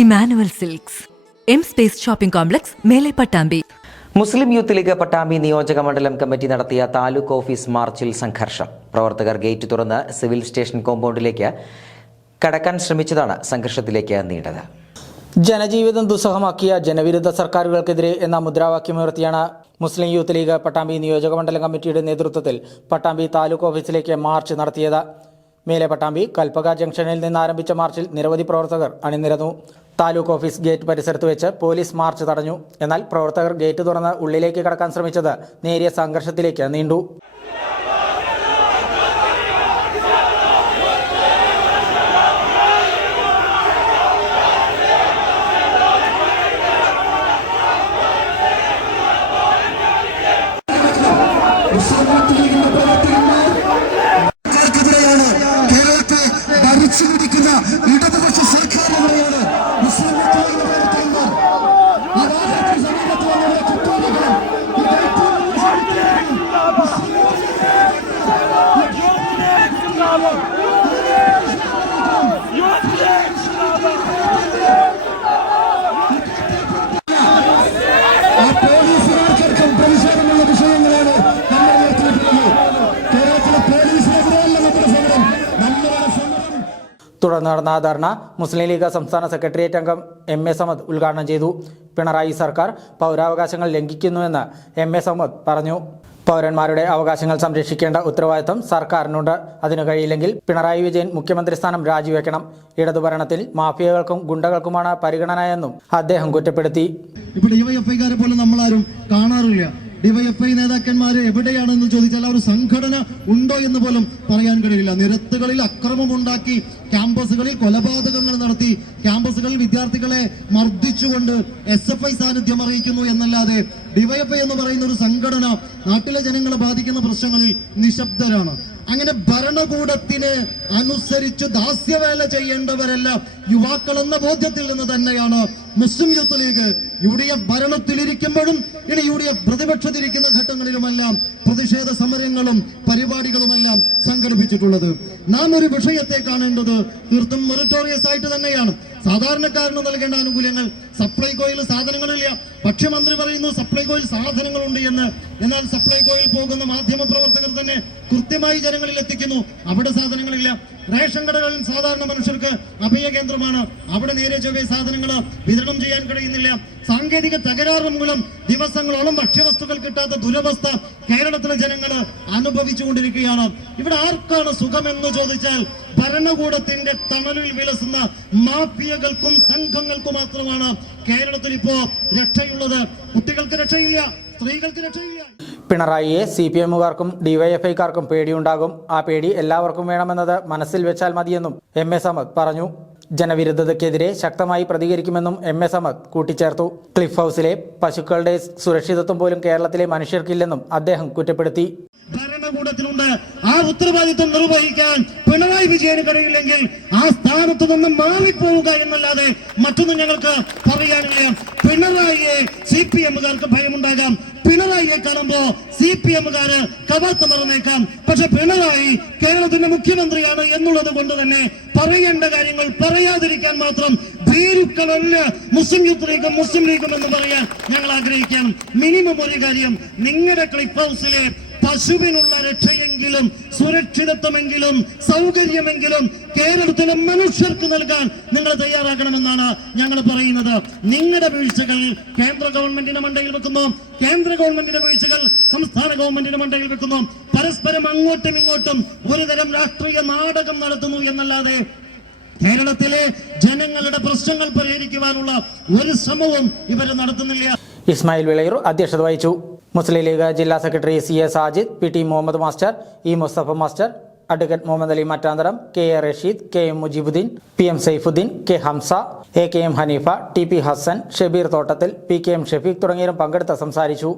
Emmanuel silks. M space shopping complex മേലെ Pattambi. Muslim Youth League Pattambi നിയോജക മണ്ഡലം committee നടത്തിയ താലൂക്ക് ഓഫീസ് മാർച്ചിൽ സംഘർഷം. പ്രവർത്തകർ ഗേറ്റ് തുറന്ന് സിവിൽ സ്റ്റേഷൻ കോമ്പൗണ്ടിലേക്ക് കടക്കാൻ ശ്രമിച്ചതാണ് സംഘർഷത്തിലേക്ക് നീണ്ടത്. ജനജീവിതം ദുസ്സഹമാക്കിയ ജനവിരുദ്ധ സർക്കാരുകൾക്കെതിരെ എന്ന മുദ്രാവാക്യമുയർത്തിയാണ് മുസ്ലിം യൂത്ത് ലീഗ് പട്ടാമ്പി നിയോജക മണ്ഡലം കമ്മിറ്റിയുടെ നേതൃത്വത്തിൽ പട്ടാമ്പി താലൂക്ക് ഓഫീസിലേക്ക് മാർച്ച് നടത്തിയത്. മേലെ പട്ടാമ്പി കൽപ്പക ജംഗ്ഷനിൽ നിന്ന് ആരംഭിച്ച മാർച്ചിൽ നിരവധി പ്രവർത്തകർ അണിനിരന്നു. താലൂക്ക് ഓഫീസ് ഗേറ്റ് പരിസരത്ത് വെച്ച് പോലീസ് മാർച്ച് തടഞ്ഞു. എന്നാൽ പ്രവർത്തകർ ഗേറ്റ് തുറന്ന് ഉള്ളിലേക്ക് കടക്കാൻ ശ്രമിച്ചത് നേരിയ സംഘർഷത്തിലേക്ക് നീണ്ടു. കേരളത്തെ ഭരിച്ചു തുടർന്ന് നടന്ന ധർണ മുസ്ലിം ലീഗ് സംസ്ഥാന സെക്രട്ടേറിയറ്റ് അംഗം എം എ സമദ് ഉദ്ഘാടനം ചെയ്തു. പിണറായി സർക്കാർ പൗരാവകാശങ്ങൾ ലംഘിക്കുന്നുവെന്ന് എം എ സമദ് പറഞ്ഞു. പൗരന്മാരുടെ അവകാശങ്ങൾ സംരക്ഷിക്കേണ്ട ഉത്തരവാദിത്തം സർക്കാരിനുണ്ട്. അതിനു കഴിയില്ലെങ്കിൽ പിണറായി വിജയൻ മുഖ്യമന്ത്രി സ്ഥാനം രാജിവെക്കണം. ഇടതുഭരണത്തിൽ മാഫിയകൾക്കും ഗുണ്ടകൾക്കുമാണ് പരിഗണന എന്നും അദ്ദേഹം കുറ്റപ്പെടുത്തി. കാണാറില്ല. ഡിവൈഎഫ്ഐ നേതാക്കന്മാര് എവിടെയാണെന്ന് ചോദിച്ചാൽ ആ ഒരു സംഘടന ഉണ്ടോ എന്ന് പോലും പറയാൻ കഴിയില്ല. നിരത്തുകളിൽ അക്രമമുണ്ടാക്കി ക്യാമ്പസുകളിൽ കൊലപാതകങ്ങൾ നടത്തി ക്യാമ്പസുകളിൽ വിദ്യാർത്ഥികളെ മർദ്ദിച്ചുകൊണ്ട് എസ് എഫ് ഐ സാന്നിധ്യം അറിയിക്കുന്നു എന്നല്ലാതെ ഡിവൈഎഫ്ഐ എന്ന് പറയുന്ന ഒരു സംഘടന നാട്ടിലെ ജനങ്ങളെ ബാധിക്കുന്ന പ്രശ്നങ്ങളിൽ നിശബ്ദരാണ്. അങ്ങനെ ഭരണകൂടത്തിന് അനുസരിച്ച് ദാസ്യവേല ചെയ്യേണ്ടവരെല്ലാം യുവാക്കൾ എന്ന ബോധ്യത്തിൽ നിന്ന് തന്നെയാണ് Muslim Youth League U D F ഭരണത്തിലിരിക്കുമ്പോഴും ഇനി യു ഡി എഫ് പ്രതിപക്ഷത്തിരിക്കുന്ന ഘട്ടങ്ങളിലുമെല്ലാം പ്രതിഷേധ സമരങ്ങളും പരിപാടികളുമെല്ലാം സംഘടിപ്പിച്ചിട്ടുള്ളത്. നാം ഒരു വിഷയത്തെ കാണേണ്ടത് തീർത്തും മെറിറ്റോറിയസ് ആയിട്ട് തന്നെയാണ്. സാധാരണക്കാരന് നൽകേണ്ട ആനുകൂല്യങ്ങൾ സപ്ലൈകോയിൽ സാധനങ്ങളില്ല. ഭക്ഷ്യമന്ത്രി പറയുന്നു സപ്ലൈകോയിൽ സാധനങ്ങളുണ്ട് എന്ന്. എന്നാൽ സപ്ലൈകോയിൽ പോകുന്ന മാധ്യമ പ്രവർത്തകർ തന്നെ കൃത്യമായി ജനങ്ങളിൽ എത്തിക്കുന്നു. അവിടെ സാധനങ്ങളില്ല. റേഷൻ കടകളിൽ സാധാരണ മനുഷ്യർക്ക് അഭയ കേന്ദ്രമാണ്. അവിടെ നേരെ ചൊവ്വേ സാധനങ്ങൾ വിതരണം ചെയ്യാൻ കഴിയുന്നില്ല. സാങ്കേതിക തകരാറ് മൂലം ദിവസങ്ങളോളം ഭക്ഷ്യവസ്തുക്കൾ കിട്ടാത്ത ദുരവസ്ഥ കേരളത്തിലെ ജനങ്ങൾ അനുഭവിച്ചുകൊണ്ടിരിക്കുകയാണ്. ഇവിടെ ആർക്കാണ് സുഖമെന്ന് ചോദിച്ചാൽ ഭരണകൂടത്തിന്റെ തണലിൽ വിലസുന്ന മാഫിയകൾക്കും സംഘങ്ങൾക്കും മാത്രമാണ് കേരളത്തിൽ ഇപ്പോ രക്ഷയുള്ളത്. കുട്ടികൾക്ക് രക്ഷയില്ല സ്ത്രീകൾക്ക് രക്ഷയില്ല. പിണറായിയെ സി പി എമ്മുകാർക്കും ഡിവൈഎഫ്ഐക്കാർക്കും പേടിയുണ്ടാകും. ആ പേടി എല്ലാവർക്കും വേണമെന്നത് മനസ്സിൽ വെച്ചാൽ മതിയെന്നും എം എ സമദ് പറഞ്ഞു. ജനവിരുദ്ധതയ്ക്കെതിരെ ശക്തമായി പ്രതികരിക്കുമെന്നും എം എ സമദ് കൂട്ടിച്ചേർത്തു. ക്ലിഫ് ഹൗസിലെ പശുക്കളുടെ സുരക്ഷിതത്വം പോലും കേരളത്തിലെ മനുഷ്യർക്കില്ലെന്നും അദ്ദേഹം കുറ്റപ്പെടുത്തി. ഭരണകൂടത്തിനുണ്ട് ആ ഉത്തരവാദിത്വം നിർവഹിക്കാൻ പിണറായി വിജയന് കഴിയില്ലെങ്കിൽ ആ സ്ഥാനത്ത് നിന്ന് മാറിപ്പോവുക എന്നല്ലാതെ മറ്റൊന്നും ഞങ്ങൾക്ക് പറയാനില്ല. പിണറായിയെ സി പി എമ്മുകാർക്ക് ഭയമുണ്ടാകാം. പിണറായിയെ കാണുമ്പോ സി പി എമ്മുകാര് കവാത്ത് നിറഞ്ഞേക്കാം. പക്ഷെ പിണറായി കേരളത്തിന്റെ മുഖ്യമന്ത്രിയാണ് എന്നുള്ളത് കൊണ്ട് തന്നെ പറയേണ്ട കാര്യങ്ങൾ പറയാതിരിക്കാൻ മാത്രം ഭീരുക്കളല്ല. മുസ്ലിം യൂത്ത് ലീഗും മുസ്ലിം ലീഗും എന്ന് പറയാൻ ഞങ്ങൾ ആഗ്രഹിക്കാം. മിനിമം ഒരു കാര്യം നിങ്ങളുടെ ക്ലിപ്പ് ഹൗസിലെ പശുവിനുള്ള രക്ഷയെങ്കിലും സുരക്ഷിതത്വമെങ്കിലും സൗകര്യമെങ്കിലും കേരളത്തിലെ മനുഷ്യർക്ക് നൽകാൻ നിങ്ങൾ തയ്യാറാകണമെന്നാണ് ഞങ്ങൾ പറയുന്നത്. നിങ്ങളുടെ വീഴ്ചകൾ കേന്ദ്ര ഗവൺമെന്റിന്റെ മണ്ടയിൽ വെക്കുന്നു. കേന്ദ്ര ഗവൺമെന്റിന്റെ വീഴ്ചകൾ സംസ്ഥാന ഗവൺമെന്റിന്റെ മണ്ടയിൽ വെക്കുന്നു. പരസ്പരം അങ്ങോട്ടും ഇങ്ങോട്ടും ഒരുതരം രാഷ്ട്രീയ നാടകം നടത്തുന്നു എന്നല്ലാതെ കേരളത്തിലെ ജനങ്ങളുടെ പ്രശ്നങ്ങൾ പരിഹരിക്കുവാനുള്ള ഒരു ശ്രമവും ഇവർ നടത്തുന്നില്ല. ഇസ്മായിൽ വിളയൂർ അധ്യക്ഷത വഹിച്ചു. മുസ്ലിം ലീഗ് ജില്ലാ secretary C A Sajid P T Muhammad master E Musthafa master advocate Muhammad Ali Mattantharam K A Rasheed K M Mujeebuddin P M Saifuddin K Hamza A K M Haneefa T P Hasan Shabeer Thottathil P K M Shafeeq തുടങ്ങിയവരും പങ്കെടുത്ത് സംസാരിച്ചു.